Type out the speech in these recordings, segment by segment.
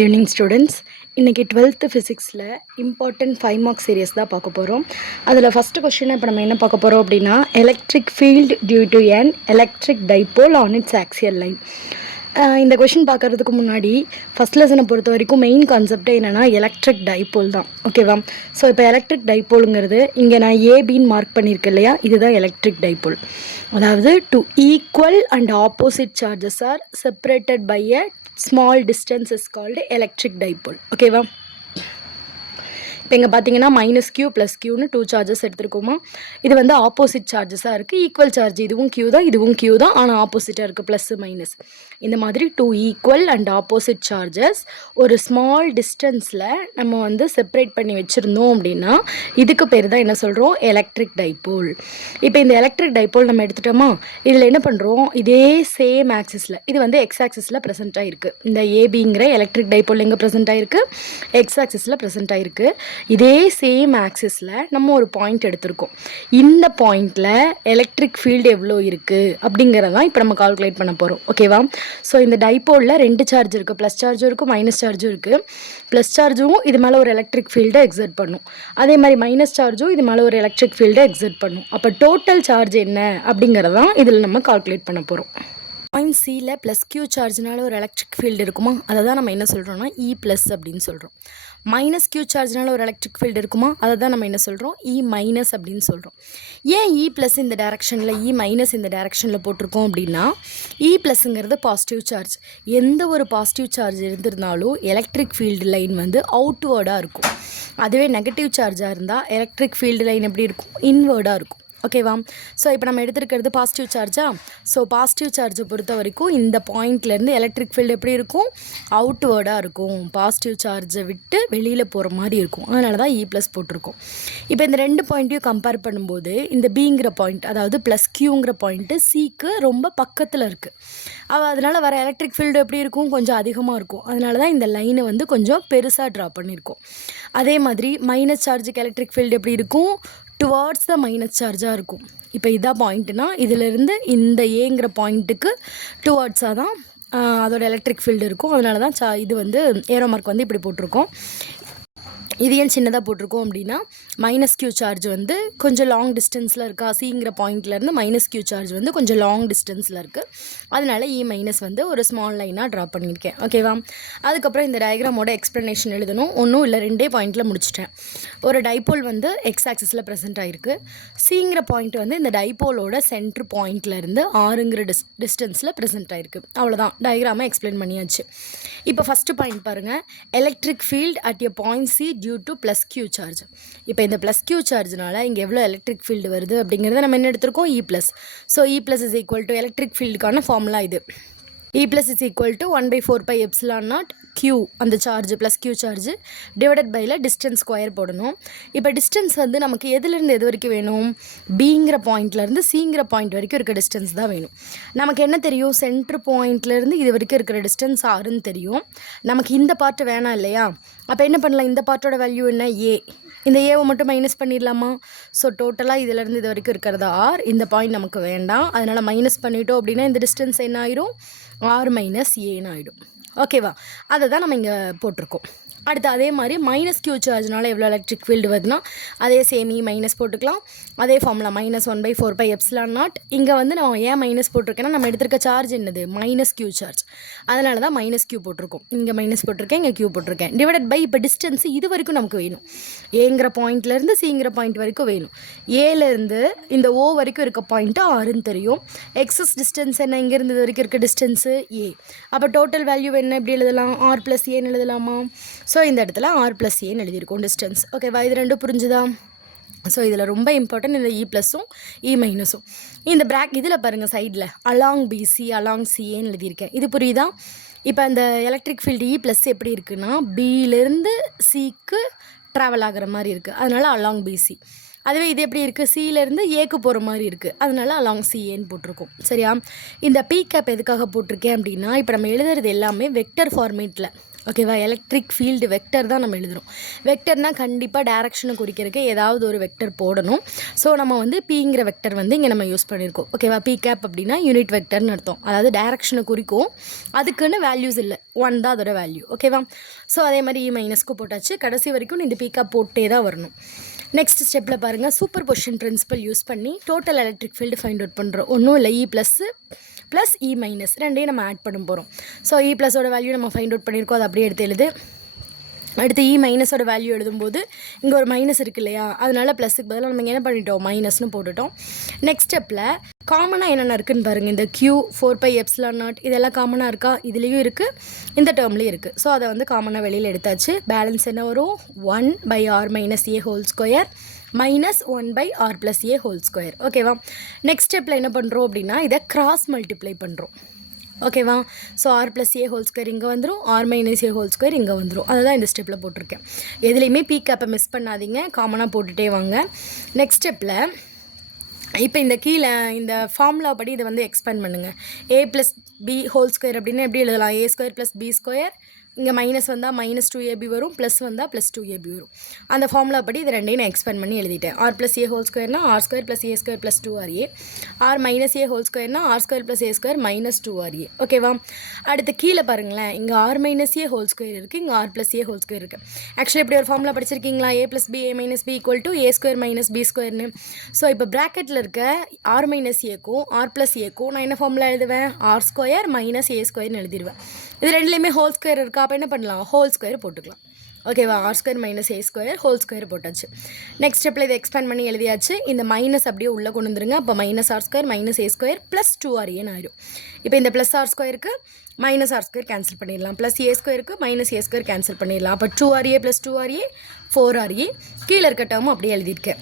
Evening students, இன்றைக்கி 12th ஃபிசிக்ஸில் important 5 mark serious தான் பார்க்க போகிறோம். அதில் ஃபஸ்ட்டு கொஸ்டினை இப்போ நம்ம என்ன பார்க்க போகிறோம் அப்படின்னா, electric field due to an electric dipole on its axial line. இந்த கொஷின் பார்க்குறதுக்கு முன்னாடி ஃபஸ்ட் லெசனை பொறுத்த வரைக்கும் மெயின் கான்செப்டே என்னென்னா எலக்ட்ரிக் டைபோல் தான். ஓகேவா? ஸோ இப்போ எலக்ட்ரிக் டைபோலுங்கிறது இங்கே நான் ஏபின்னு மார்க் பண்ணியிருக்கேன் இல்லையா, இதுதான் எலக்ட்ரிக் டைபோல். அதாவது two equal and opposite charges are separated by a small distance is called electric dipole. ஓகேவா? இப்போ இங்கே பார்த்தீங்கன்னா -q + qன்னு 2 சார்ஜஸ் எடுத்துருக்கோமா. இது வந்து ஆப்போசிட் சார்ஜஸாக இருக்குது. ஈக்குவல் சார்ஜ் இதுவும் q தான், இதுவும் q தான், ஆனால் ஆப்போசிட்டாக இருக்குது, ப்ளஸ் மைனஸ். இந்த மாதிரி 2 ஈக்குவல் அண்ட் ஆப்போசிட் சார்ஜஸ் ஒரு ஸ்மால் டிஸ்டன்ஸில் நம்ம வந்து செப்பரேட் பண்ணி வச்சுருந்தோம் அப்படின்னா இதுக்கு பேர் தான் என்ன சொல்கிறோம், எலக்ட்ரிக் டைபோல். இப்போ இந்த எலக்ட்ரிக் டைபோல் நம்ம எடுத்துட்டோமா, இதில் என்ன பண்ணுறோம், இதே சேம் ஆக்சிஸில், இது வந்து எக்ஸ் ஆக்சிஸில் ப்ரெசென்ட் ஆகிருக்கு. இந்த ஏபிங்கிற எலக்ட்ரிக் டைபோல் எங்கே ப்ரெசென்ட் ஆகிருக்கு, எக்ஸ் ஆக்சிஸில் ப்ரெசென்ட் ஆகிருக்கு. இதே சேம் ஆக்சிஸில் நம்ம ஒரு பாயிண்ட் எடுத்திருக்கோம். இந்த பாயிண்டில் எலக்ட்ரிக் ஃபீல்டு எவ்வளோ இருக்குது அப்படிங்கிறதான் இப்போ நம்ம கால்குலேட் பண்ண போகிறோம். ஓகேவா? ஸோ இந்த டைபோலில் 2 சார்ஜ் இருக்குது, ப்ளஸ் சார்ஜும் இருக்குது, மைனஸ் சார்ஜும் இருக்குது. ப்ளஸ் சார்ஜும் இது மேலே ஒரு எலக்ட்ரிக் ஃபீல்டை எக்ஸர்ட் பண்ணும், அதே மாதிரி மைனஸ் சார்ஜும் இது மேலே ஒரு எலக்ட்ரிக் ஃபீல்டை எக்ஸர்ட் பண்ணும். அப்போ டோட்டல் சார்ஜ் என்ன அப்படிங்கிறதான் இதில் நம்ம கால்குலேட் பண்ண போகிறோம். பாயிண்ட் சியில் ப்ளஸ் q சார்ஜ்னால ஒரு எலக்ட்ரிக் ஃபீல்டு இருக்குமா, அதை தான் நம்ம என்ன சொல்கிறோம்னா E ப்ளஸ் அப்படின்னு சொல்கிறோம். மைனஸ் q சார்ஜ்னால ஒரு எலக்ட்ரிக் ஃபீல்டு இருக்குமா, அதை தான் நம்ம என்ன சொல்கிறோம், E மைனஸ் அப்படின்னு சொல்கிறோம். ஏன் E ப்ளஸ் இந்த டேரக்ஷனில் E மைனஸ் இந்த டேரக்ஷனில் போட்டிருக்கோம் அப்படின்னா, E ப்ளஸ்ங்கிறது பாசிட்டிவ் சார்ஜ். எந்த ஒரு பாசிட்டிவ் சார்ஜ் இருந்திருந்தாலும் எலக்ட்ரிக் ஃபீல்டு லைன் வந்து அவுட்வேர்டாக இருக்கும். அதுவே நெகட்டிவ் சார்ஜாக இருந்தால் எலக்ட்ரிக் ஃபீல்டு லைன் எப்படி இருக்கும், இன்வேர்டாக இருக்கும். ஓகேவா? ஸோ இப்போ நம்ம எடுத்துருக்கிறது பாசிட்டிவ் சார்ஜா. ஸோ பாசிட்டிவ் சார்ஜை பொறுத்த வரைக்கும் இந்த பாயிண்ட்லேருந்து எலக்ட்ரிக் ஃபீல்டு எப்படி இருக்கும், அவுட்வேர்டாக இருக்கும். பாசிட்டிவ் சார்ஜை விட்டு வெளியில் போகிற மாதிரி இருக்கும். அதனால தான் E ப்ளஸ் போட்டிருக்கோம். இப்போ இந்த 2 பாயிண்ட்டையும் கம்பேர் பண்ணும்போது இந்த பிங்கிற பாயிண்ட், அதாவது ப்ளஸ் க்யூங்கிற பாயிண்ட்டு சிக்கு ரொம்ப பக்கத்தில் இருக்குது. அதனால் வர எலக்ட்ரிக் ஃபீல்டு எப்படி இருக்கும், கொஞ்சம் அதிகமாக இருக்கும். அதனால தான் இந்த லைனை வந்து கொஞ்சம் பெருசாக ட்ரா பண்ணியிருக்கோம். அதே மாதிரி மைனஸ் சார்ஜுக்கு எலக்ட்ரிக் ஃபீல்டு எப்படி இருக்கும், டுவார்ட்ஸ் த மைனஸ் சார்ஜாக இருக்கும். இப்போ இதான் பாயிண்ட்டுனா இதிலிருந்து இந்த ஏங்கிற பாயிண்ட்டுக்கு டுவார்ட்ஸாக தான் அதோட எலக்ட்ரிக் ஃபீல்டு இருக்கும். அதனால தான் இது வந்து ஏரோ மார்க் வந்து இப்படி போட்டிருக்கோம். இது ஏன் சின்னதாக போட்டிருக்கோம் அப்படின்னா, மைனஸ் q சார்ஜ் வந்து கொஞ்சம் லாங் டிஸ்டன்ஸில் இருக்கா, சிங்கிற பாயிண்ட்லேருந்து மைனஸ் q சார்ஜ் வந்து கொஞ்சம் லாங் டிஸ்டன்ஸில் இருக்குது. அதனால E மைனஸ் வந்து ஒரு ஸ்மால் லைனாக ட்ரா பண்ணியிருக்கேன். ஓகேவா? அதுக்கப்புறம் இந்த டயக்ராமோட எக்ஸ்ப்ளனேஷன் எழுதணும். ஒன்றும் இல்லை, 2 பாயிண்ட்டில் முடிச்சிட்டேன். ஒரு டைபோல் வந்து எக்ஸ் ஆக்சிஸில் ப்ரெசென்ட் ஆகிருக்கு. சிங்கிற பாயிண்ட் வந்து இந்த டைபோலோட சென்ட்ரு பாயிண்ட்லேருந்து 6ங்கிற டிஸ்டன்ஸில் ப்ரெசென்ட் ஆகிருக்கு. அவ்வளோதான், டயக்ராமை எக்ஸ்பிளைன் பண்ணியாச்சு. இப்போ ஃபஸ்ட்டு பாயிண்ட் பாருங்கள், electric field at a point C due to plus q charge. இப்போ இந்த ப்ளஸ் q சார்ஜ்னால இங்கே எவ்வளோ எலக்ட்ரிக் ஃபீல்டு வருது அப்படிங்கிறத நம்ம என்ன எடுத்திருக்கோம், E plus. So E plus is equal to electric ஃபீல்டுக்கான ஃபார்முலா இது. E plus is equal to 1/4πε0 q, அந்த charge plus q charge divided பையில் டிஸ்டன்ஸ் ஸ்கொயர் போடணும். இப்போ டிஸ்டன்ஸ் வந்து நமக்கு எதுலேருந்து எது வரைக்கும் வேணும், பிங்கிற பாயிண்ட்லேருந்து சிங்கிற பாயிண்ட் வரைக்கும் இருக்க டிஸ்டன்ஸ் தான் வேணும். நமக்கு என்ன தெரியும், சென்ட்ரு பாயிண்ட்லேருந்து இது வரைக்கும் இருக்கிற டிஸ்டன்ஸ் 6ன்னு தெரியும். நமக்கு இந்த பார்ட்டு வேணாம் இல்லையா, அப்போ என்ன பண்ணலாம், இந்த பார்ட்டோட வேல்யூ என்ன, A. இந்த ஏவை மட்டும் மைனஸ் பண்ணிடலாமா. ஸோ டோட்டலாக இதிலேருந்து இது வரைக்கும் இருக்கிறது R, இந்த பாயிண்ட் நமக்கு வேண்டாம். அதனால் மைனஸ் பண்ணிட்டோம் அப்படின்னா இந்த டிஸ்டன்ஸ் என்ன ஆயிரும், R மைனஸ் ஏன்னு ஆகிடும். ஓகேவா? அதை தான் நம்ம இங்கே போட்டிருக்கோம். அடுத்து அதே மாதிரி மைனஸ் q சார்ஜ்னால எவ்வளோ எலக்ட்ரிக் ஃபீல்டு வருதுன்னா அதே சேம் E மைனஸ் போட்டுக்கலாம். அதே ஃபார்முலா -1/4πε0. இங்கே வந்து நான் ஏன் மைனஸ் போட்டிருக்கேன்னா, நம்ம எடுத்திருக்க சார்ஜ் என்னது, மைனஸ் q சார்ஜ். அதனால தான் மைனஸ் q போட்டிருக்கோம். இங்கே மைனஸ் போட்டிருக்கேன், இங்கே q போட்டிருக்கேன். டிவைடட் பை இப்போ டிஸ்டன்ஸ் இது வரைக்கும் நமக்கு வேணும், ஏங்கிற பாயிண்ட்லேருந்து சிங்கிற பாயிண்ட் வரைக்கும் வேணும். ஏலேருந்து இந்த O வரைக்கும் இருக்க பாயிண்ட்டு 6ன்னு தெரியும். எக்ஸஸ் டிஸ்டன்ஸ் என்ன, இங்கேருந்து இது வரைக்கும் இருக்க டிஸ்டன்ஸு A. அப்போ டோட்டல் வேல்யூ என்ன, எப்படி எழுதலாம், R + Aன்னு எழுதலாமா. ஸோ இந்த இடத்துல R + Aன்னு எழுதியிருக்கோம் டிஸ்டன்ஸ். ஓகேவா? இது ரெண்டும் புரிஞ்சுதா? ஸோ இதில் ரொம்ப இம்பார்ட்டன்ட் இந்த E ப்ளஸும் E மைனஸும். இந்த இதில் பாருங்கள் சைடில் அலாங் BC அலாங் CAன்னு எழுதியிருக்கேன். இது புரியுதா? இப்போ அந்த எலக்ட்ரிக் ஃபீல்டு E ப்ளஸ் எப்படி இருக்குன்னா, பியிலேருந்து சிக்கு ட்ராவல் ஆகிற மாதிரி இருக்குது, அதனால் அலாங் BC. அதுவே இது எப்படி இருக்குது, சியிலேருந்து ஏக்கு போகிற மாதிரி இருக்குது, அதனால அலாங் CAன்னு போட்டிருக்கோம். சரியா? இந்த P கேப் எதுக்காக போட்டிருக்கேன் அப்படின்னா, இப்போ நம்ம எழுதுறது எல்லாமே வெக்டர் ஃபார்மேட்டில், ஓகேவா? எலக்ட்ரிக் ஃபீல்டு வெக்டர் தான் நம்ம எழுதுகிறோம். வெக்டர்னால் கண்டிப்பாக டேரக்ஷனை குறிக்கிறதுக்கு ஏதாவது ஒரு வெக்டர் போடணும். ஸோ நம்ம வந்து பிங்கிற வெக்டர் வந்து இங்கே நம்ம யூஸ் பண்ணியிருக்கோம். ஓகேவா? பி கேப் அப்படின்னா யூனிட் வெக்டர்னு அர்த்தம். அதாவது டேரக்ஷனை குறிக்கும். அதுக்குன்னு வேல்யூஸ் இல்லை, 1 தான் அதோட வேல்யூ. ஓகேவா? ஸோ அதே மாதிரி இ மைனஸ்க்கு போட்டாச்சு. கடைசி வரைக்கும் இந்த பி கேப் போட்டே தான் வரணும். நெக்ஸ்ட் ஸ்டெப்பில் பாருங்கள், சூப்பர் பொசிஷன் பிரின்சிபல் யூஸ் பண்ணி total electric field find out பண்ணுறோம். ஒன்றும் இல்லை, இ ப்ளஸ் இ மைனஸ் ரெண்டையும் நம்ம ஆட் பண்ண போகிறோம். ஸோ இ ப்ளஸோட வேல்யூ நம்ம ஃபைண்ட் அவுட் பண்ணியிருக்கோம், அதை அப்படியே எடுத்து எழுது. அடுத்து இ மைனஸோட வேல்யூ எழுதும்போது இங்கே ஒரு மைனஸ் இருக்குது இல்லையா, அதனால ப்ளஸுக்கு பதிலாக நம்ம என்ன பண்ணிட்டோம், மைனஸ்னு போட்டுட்டோம். நெக்ஸ்ட் ஸ்டெப்பில் காமனாக என்னென்ன இருக்குதுன்னு பாருங்கள். இந்த Q 4πε0 இதெல்லாம் காமனாக இருக்கா? இதுலேயும் இருக்குது, இந்த டேர்ம்லேயும் இருக்குது. ஸோ அதை வந்து காமனாக வெளியில் எடுத்தாச்சு. பேலன்ஸ் என்ன வரும்? 1/r-a² minus 1/r+a². ஓகேவா? நெக்ஸ்ட் ஸ்டெப்பில் என்ன பண்ணுறோம் அப்படின்னா, இதை கிராஸ் மல்டிப்ளை பண்ணுறோம். ஓகேவா? ஸோ r+a² இங்கே வந்துடும், r-a² இங்கே வந்துடும். அதை தான் இந்த ஸ்டெப்பில் போட்டிருக்கேன். எதுலேயுமே பி கேப்பை மிஸ் பண்ணாதீங்க, காமனாக போட்டுகிட்டே வாங்க. நெக்ஸ்ட் ஸ்டெப்பில் இப்போ இந்த கீழே இந்த ஃபார்முலா படி இதை வந்து எக்ஸ்பேண்ட் பண்ணுங்கள். a+b² அப்படின்னு எப்படி எழுதலாம்? a² + b². இங்கே மைனஸ் வந்தால் -2ab வரும், ப்ளஸ் வந்தால் +2ab வரும். அந்த ஃபார்முலா படி இது ரெண்டையும் நான் எக்ஸ்பேண்ட் பண்ணி எழுதிட்டேன். r+a² r² + a² + 2ra, r-a² r² + a² -2ra. ஓகேவா? அடுத்து கீழே பாருங்களேன், இங்கே r-a² இருக்குது, இங்கே r+a² இருக்குது. ஆக்சுவலி இப்படி ஒரு ஃபார்முலா படிச்சிருக்கீங்களா? a + b a - b = a² - b²ன்னு. So இப்போ ப்ராக்கெட்டில் இருக்க r-a-க்கும் r+a-க்கும் நான் என்ன ஃபார்முலா எழுதுவேன்? r² - a²ன்னு எழுதிடுவேன். இது ரெண்டுலேயுமே ஹோல் ஸ்கொயர் இருக்கா? அப்போ என்ன பண்ணலாம்? ஹோல் ஸ்கொயர் போட்டுக்கலாம். ஓகேவா? r² - a² ஹோல் ஸ்கொயர் போட்டாச்சு. நெக்ஸ்ட் ஸ்டெப்பில் இதை எக்ஸ்பேண்ட் பண்ணி எழுதியாச்சு. இந்த மைனஸ் அப்படியே உள்ளே கொண்டு வந்துருங்க. அப்போ -r² - a² + 2ra ஆயிடும். இப்போ இந்த +r²க்கு -r² கேன்சல் பண்ணிடலாம், +a²க்கு -a² கேன்சல் பண்ணிடலாம். அப்போ 2ra + 2ra 4ra. கீழே இருக்க டேர்மும் அப்படியே எழுதியிருக்கேன்.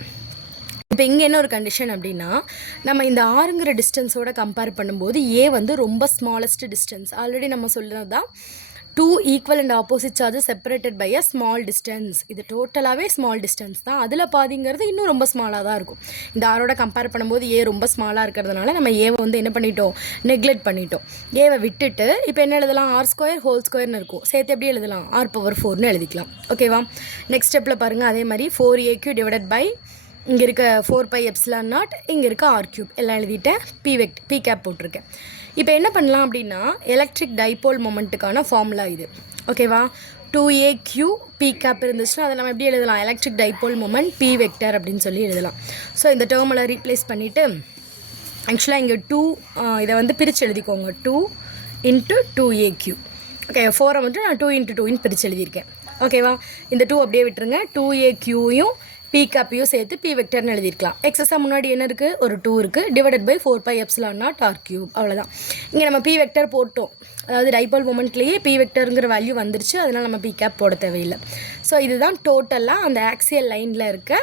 இப்போ இங்கே என்ன ஒரு கண்டிஷன் அப்படின்னா, நம்ம இந்த ஆறுங்கிற டிஸ்டன்ஸோட கம்பேர் பண்ணும்போது ஏ வந்து ரொம்ப ஸ்மாலஸ்ட் டிஸ்டன்ஸ். ஆல்ரெடி நம்ம சொல்கிறது தான், 2 equal and opposite charges separated by a small distance. இது டோட்டலாகவே ஸ்மால் டிஸ்டன்ஸ் தான். அதில் பாதிங்கிறது இன்னும் ரொம்ப ஸ்மாலாக தான் இருக்கும். இந்த ஆரோட கம்பேர் பண்ணும்போது ஏ ரொம்ப ஸ்மாலாக இருக்கிறதுனால நம்ம ஏவை வந்து என்ன பண்ணிட்டோம், நெக்லெக்ட் பண்ணிட்டோம். ஏவை விட்டுட்டு இப்போ என்ன எழுதலாம்? r² ஹோல் ஸ்கொயர்னு இருக்கும். சேர்த்து எப்படி எழுதலாம்? r⁴ எழுதிக்கலாம். ஓகேவா? நெக்ஸ்ட் ஸ்டெப்பில் பாருங்கள், அதே மாதிரி 4aq டிவைடட் பை இங்கே இருக்க 4πε0, இங்கே இருக்க r³ எல்லாம் எழுதிட்டேன். பி கேப் போட்டிருக்கேன். இப்போ என்ன பண்ணலாம் அப்படின்னா, எலக்ட்ரிக் டைபோல் மொமெண்ட்டுக்கான ஃபார்முலா இது. ஓகேவா? 2aq பி கேப் இருந்துச்சுன்னா அதை நம்ம எப்படி எழுதலாம்? Electric dipole moment p vector அப்படின்னு சொல்லி எழுதலாம். ஸோ இந்த டேர்மெல்லாம் ரீப்ளேஸ் பண்ணிவிட்டு, ஆக்சுவலாக இங்கே 2 இதை வந்து பிரித்து எழுதிக்கோங்க. 2 × 2aq. ஓகே, 4 மட்டும் நான் 2 × 2 பிரித்து எழுதியிருக்கேன். ஓகேவா? இந்த 2 அப்படியே விட்டுருங்க. 2aqயும் பி கேப்பையும் சேர்த்து பி வெக்டர்னு எழுதியிருக்கலாம். எக்ஸஸாக முன்னாடி என்ன இருக்குது? ஒரு 2 இருக்குது, டிவைடட் பை 4πε0 r³. அவ்வளோதான். இங்கே நம்ம பி வெக்டர் போட்டோம், அதாவது டைபோல் மொமெண்ட்லேயே பி வெக்டருங்கிற வேல்யூ வந்துருச்சு. அதனால் நம்ம பி கேப் போட தேவையில்லை. ஸோ இதுதான் டோட்டலாக அந்த ஆக்சியல் லைனில் இருக்க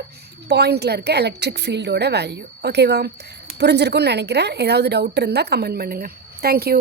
பாயிண்டில் இருக்க எலக்ட்ரிக் ஃபீல்டோட வேல்யூ. ஓகேவா? புரிஞ்சிருக்குன்னு நினைக்கிறேன். ஏதாவது டவுட் இருந்தால் கமெண்ட் பண்ணுங்கள். தேங்க்யூ.